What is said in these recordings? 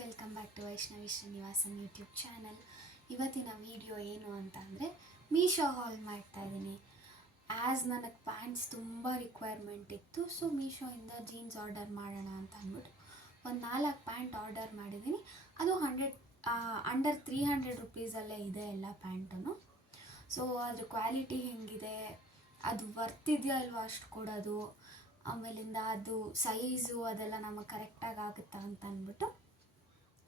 Welcome back to Vaishnavi Srinivasan YouTube channel. ಇವತ್ತಿನ video ಏನು ಅಂತ ಅಂದರೆ ಮೀಶೋ ಹಾಲ್ ಮಾಡ್ತಾ ಇದ್ದೀನಿ. ಆ್ಯಸ್ ನನಗೆ ಪ್ಯಾಂಟ್ಸ್ ತುಂಬ ರಿಕ್ವೈರ್ಮೆಂಟ್ ಇತ್ತು, ಸೊ ಮೀಶೋಯಿಂದ ಜೀನ್ಸ್ ಆರ್ಡರ್ ಮಾಡೋಣ ಅಂತ ಅಂದ್ಬಿಟ್ಟು ಒಂದು 4 ಪ್ಯಾಂಟ್ ಆರ್ಡರ್ ಮಾಡಿದ್ದೀನಿ. ಅದು ಅಂಡರ್ 300 ರುಪೀಸಲ್ಲೇ ಇದೆ ಎಲ್ಲ ಪ್ಯಾಂಟೂ. ಸೊ ಅದ್ರ ಕ್ವಾಲಿಟಿ ಹೆಂಗಿದೆ, ಅದು ವರ್ತಿದೆಯೋ ಅಲ್ವೋ ಅಷ್ಟು ಕೊಡೋದು, ಆಮೇಲಿಂದ ಅದು ಸೈಜು ಅದೆಲ್ಲ ನಮಗೆ ಕರೆಕ್ಟಾಗಿ ಆಗುತ್ತಾ ಅಂತ ಅಂದ್ಬಿಟ್ಟು,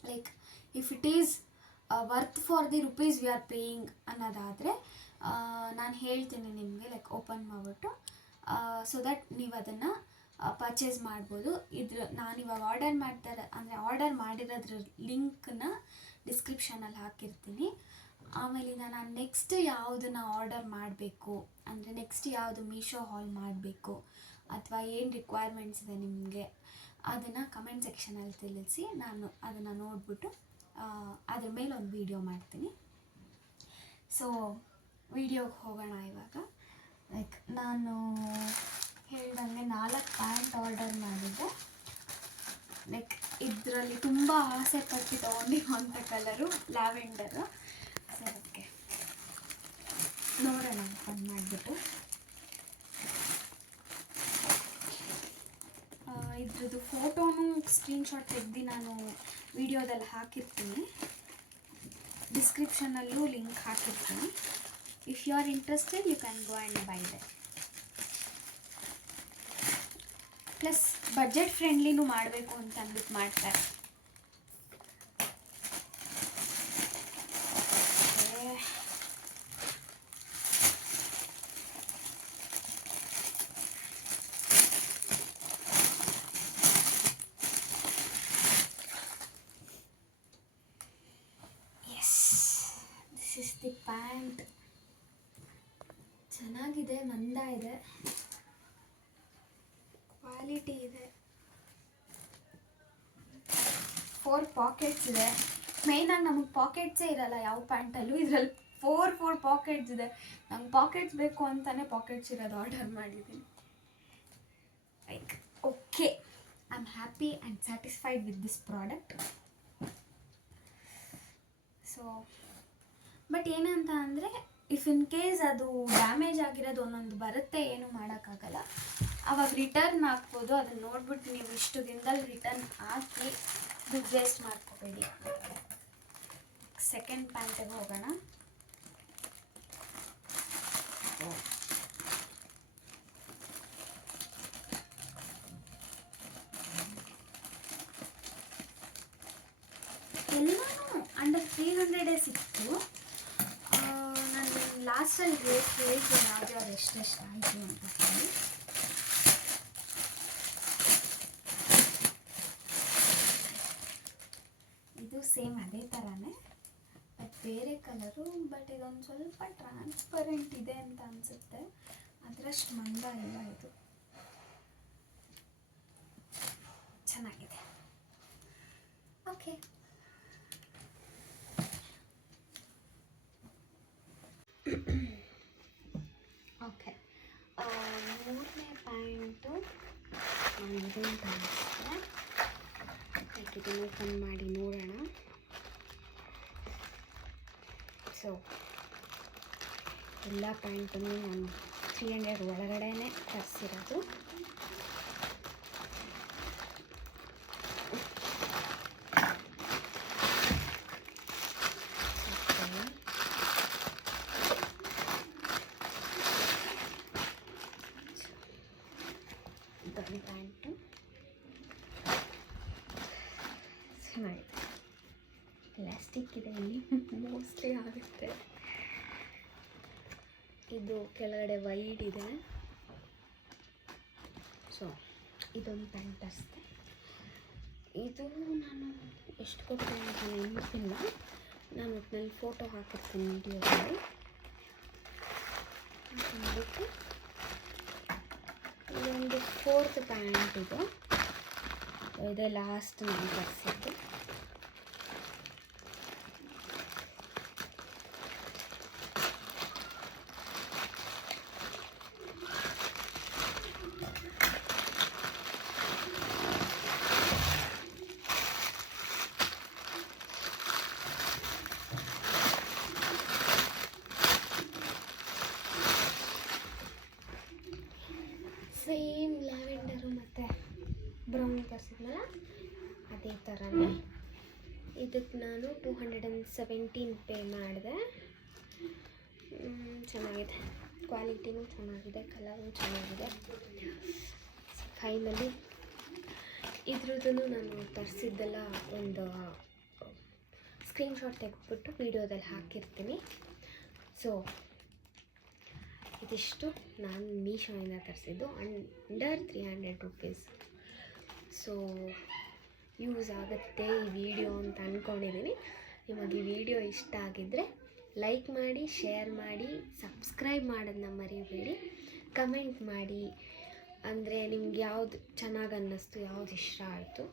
like if it is worth for the rupees we are paying ಅನ್ನೋದಾದರೆ ನಾನು ಹೇಳ್ತೀನಿ ನಿಮಗೆ, ಲೈಕ್ ಓಪನ್ ಮಾಡಿಬಿಟ್ಟು ಸೊ ದಟ್ ನೀವು ಅದನ್ನು ಪರ್ಚೇಸ್ ಮಾಡ್ಬೋದು. ನಾನಿವಾಗ ಆರ್ಡರ್ ಮಾಡಿರೋದ್ರ ಲಿಂಕ್ನ ಡಿಸ್ಕ್ರಿಪ್ಷನಲ್ಲಿ ಹಾಕಿರ್ತೀನಿ. ಆಮೇಲಿಂದ ನಾನು ನೆಕ್ಸ್ಟ್ ಯಾವುದನ್ನು ಆರ್ಡರ್ ಮಾಡಬೇಕು ಅಂದರೆ ನೆಕ್ಸ್ಟ್ ಯಾವುದು ಮೀಶೋ ಹಾಲ್ ಮಾಡಬೇಕು ಅಥವಾ ಏನು ರಿಕ್ವೈರ್ಮೆಂಟ್ಸ್ ಇದೆ ನಿಮಗೆ ಅದನ್ನು ಕಮೆಂಟ್ ಸೆಕ್ಷನಲ್ಲಿ ತಿಳಿಸಿ. ನಾನು ಅದನ್ನು ನೋಡಿಬಿಟ್ಟು ಅದ್ರ ಮೇಲೆ ಒಂದು ವಿಡಿಯೋ ಮಾಡ್ತೀನಿ. ಸೊ ವಿಡಿಯೋಗೆ ಹೋಗೋಣ ಇವಾಗ. ಲೈಕ್ ನಾನು ಹೇಳ್ದಂಗೆ 4 ಪ್ಯಾಂಟ್ ಆರ್ಡರ್ ಮಾಡಿದ್ದೆ. ಲೈಕ್ ಇದರಲ್ಲಿ ತುಂಬ ಆಸೆ ಪಟ್ಟು ತೊಗೊಂಡಿರುವಂಥ ಕಲರು ಲ್ಯಾವೆಂಡರು. ಸೊ ಅದಕ್ಕೆ ನೋಡೋಣ ಓಪನ್ ಮಾಡಿಬಿಟ್ಟು. ಇದ್ರದ್ದು ಫೋಟೋನು ಸ್ಕ್ರೀನ್ಶಾಟ್ ತೆಗೆದು ನಾನು ವಿಡಿಯೋದಲ್ಲಿ ಹಾಕಿರ್ತೀನಿ, ಡಿಸ್ಕ್ರಿಪ್ಷನಲ್ಲೂ ಲಿಂಕ್ ಹಾಕಿರ್ತೀನಿ. If you are interested you can go and buy that. Plus budget ಫ್ರೆಂಡ್ಲಿನೂ ಮಾಡಬೇಕು ಅಂತ ಅಂದ್ಬಿಟ್ಟು ಮಾಡ್ತಾರೆ. This is the pant. ಚೆನ್ನಾಗಿದೆ, ಮಂದ ಇದೆ, ಕ್ವಾಲಿಟಿ ಇದೆ, 4 ಪಾಕೆಟ್ಸ್ ಇದೆ. ಮೇಯ್ನಾಗಿ ನಮಗೆ ಪಾಕೆಟ್ಸೇ ಇರಲ್ಲ ಯಾವ ಪ್ಯಾಂಟಲ್ಲೂ, ಇದರಲ್ಲಿ 4 ಪಾಕೆಟ್ಸ್ ಇದೆ. ನಂಗೆ ಪಾಕೆಟ್ಸ್ ಬೇಕು ಅಂತಲೇ ಪಾಕೆಟ್ಸ್ ಇರೋದು ಆರ್ಡರ್ ಮಾಡಿದ್ದೀನಿ. Like okay, I am happy and satisfied with this product. So but ಏನಂತ ಅಂದರೆ ಇಫ್ ಇನ್ ಕೇಸ್ ಅದು ಡ್ಯಾಮೇಜ್ ಆಗಿರೋದು ಒಂದೊಂದು ಬರುತ್ತೆ, ಏನೂ ಮಾಡೋಕ್ಕಾಗಲ್ಲ. ಆವಾಗ ರಿಟರ್ನ್ ಹಾಕ್ಬೋದು. ಅದನ್ನು ನೋಡ್ಬಿಟ್ಟು ನೀವು ಇಷ್ಟು ದಿನದಲ್ಲಿ ರಿಟರ್ನ್ ಹಾಕಿ ದುಡ್ಡು ವೇಸ್ಟ್ ಮಾಡ್ಕೋಬೇಡಿ. ಸೆಕೆಂಡ್ ಪ್ಯಾಂಟಿಗೆ ಹೋಗೋಣ. ಎಲ್ಲನೂ ಅಂಡರ್ 300 ಸಿಕ್ತು. ನಾನು ಲಾಸ್ಟಲ್ಲಿ ರೇಟ್ ಹೇಳ್ತೀನಿ ಯಾವ್ದು ಎಷ್ಟೆಷ್ಟು ಆಯಿತು ಅಂತ ಹೇಳಿ. ಇದು ಸೇಮ್ ಅದೇ ಥರನೇ, ಬಟ್ ಬೇರೆ ಕಲರು. ಬಟ್ ಇದೊಂದು ಸ್ವಲ್ಪ ಟ್ರಾನ್ಸ್ಪರೆಂಟ್ ಇದೆ ಅಂತ ಅನಿಸುತ್ತೆ, ಅದರಷ್ಟು ಮಂದ ಇಲ್ಲ. ಇದು ಚೆನ್ನಾಗಿದೆ. Okay, okay. 3ನೇ ಪ್ಯಾಂಟು ಇದನ್ನು ಕಾಣಿಸ್ತೆ. ಇದನ್ನು ಓಪನ್ ಮಾಡಿ ನೋಡೋಣ. ಸೊ ಎಲ್ಲ ಪ್ಯಾಂಟನ್ನು ನಾನು 300 ಒಳಗಡೆನೇ ತರಿಸಿರೋದು. ಪ್ಯಾಂಟು ಚೆನ್ನಾಗಿದೆ, ಎಲಾಸ್ಟಿಕ್ ಇದೆ, ಇಲ್ಲಿ ಮೋಸ್ಟ್ಲಿ ಆಗುತ್ತೆ. ಇದು ಕೆಳಗಡೆ ವೈಡ್ ಇದೆ. ಸೊ ಇದೊಂದು ಪ್ಯಾಂಟ್ ಅಷ್ಟೇ. ಇದು ನಾನು ಎಷ್ಟು ಕೊಡ್ತೀನಿ ಅಂತ ನೆನಪಿಲ್ಲ, ನಾನು ಒಟ್ಟಿನಲ್ಲಿ ಫೋಟೋ ಹಾಕಿರ್ತೀನಿ ವಿಡಿಯೋದಲ್ಲಿ. ಅದಕ್ಕೆ ಇದೊಂದು 4th ಪ್ಯಾಂಟ್ ಇದು. ಇದೇ ಲಾಸ್ಟ್ ನಾನು ತರಿಸಿದ್ದು. ಈ ಥರನೇ. ಇದಕ್ಕೆ ನಾನು 217 ಪೇ ಮಾಡಿದೆ. ಚೆನ್ನಾಗಿದೆ, ಕ್ವಾಲಿಟಿನೂ ಚೆನ್ನಾಗಿದೆ, ಕಲರು ಚೆನ್ನಾಗಿದೆ. ಫೈನಲಿ ಇದ್ರದ್ದು ನಾನು ತರಿಸಿದ್ದೆಲ್ಲ ಒಂದು ಸ್ಕ್ರೀನ್ಶಾಟ್ ತೆಗೆದುಬಿಟ್ಟು ವೀಡಿಯೋದಲ್ಲಿ ಹಾಕಿರ್ತೀನಿ. ಸೊ ಇದಿಷ್ಟು ನಾನು ಮೀಶೋಯಿಂದ ತರಿಸಿದ್ದು, ಅಂಡರ್ 300 ರುಪೀಸ್. ಸೊ ಯೂಸ್ ಆಗುತ್ತೆ ಈ ವಿಡಿಯೋ ಅಂತ ಅಂದ್ಕೊಂಡಿದ್ದೀನಿ. ನಿಮಗೆ ಈ ವಿಡಿಯೋ ಇಷ್ಟ ಆಗಿದ್ದರೆ ಲೈಕ್ ಮಾಡಿ, ಶೇರ್ ಮಾಡಿ, ಸಬ್ಸ್ಕ್ರೈಬ್ ಮಾಡೋದನ್ನ ಮರಿಬೇಡಿ. ಕಮೆಂಟ್ ಮಾಡಿ, ಅಂದರೆ ನಿಮ್ಗೆ ಯಾವುದು ಚೆನ್ನಾಗಿ ಅನ್ನಿಸ್ತು, ಯಾವುದು ಇಷ್ಟ ಆಯಿತು